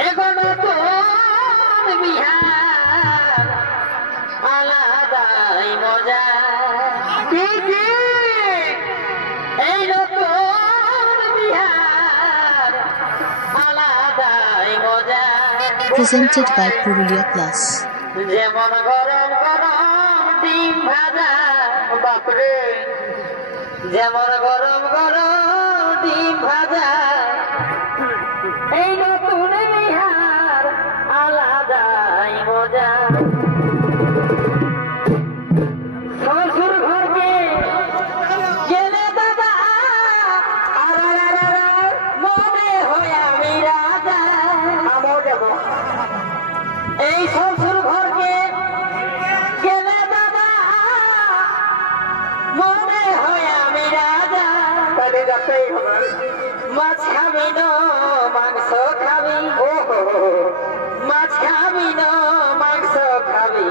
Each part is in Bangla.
এখনো তোর বিহার আলাদাই মজা এই নতুন বিহার আলাদাই মজা presented by Purulia Plus যেমন গরম গরম ডিম ভাজা বাপরে যেমন গরম গরম ডিম ভাজা এই নতুন বিহার আলাদাই মজা শ্বশুর ঘরকে গেলে দাদা মনে হয় আমি রাজা আমও যাব এই শ্বশুর ঘরকে গেলে দাদা মনে হয় আমি রাজা তাহলে যাতেই হবে মাছ খাবি না মাংস খাবি মাছ খাবি না মাংস খাবি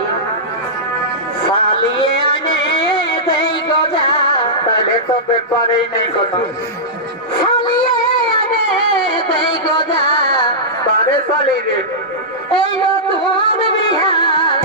সালিয়ে আনে দেই গজা তাহলে তো ব্যাপারেই নেই কথা সালিয়ে আনে দেই গজা তারে সালি রে এই নতুন বিহার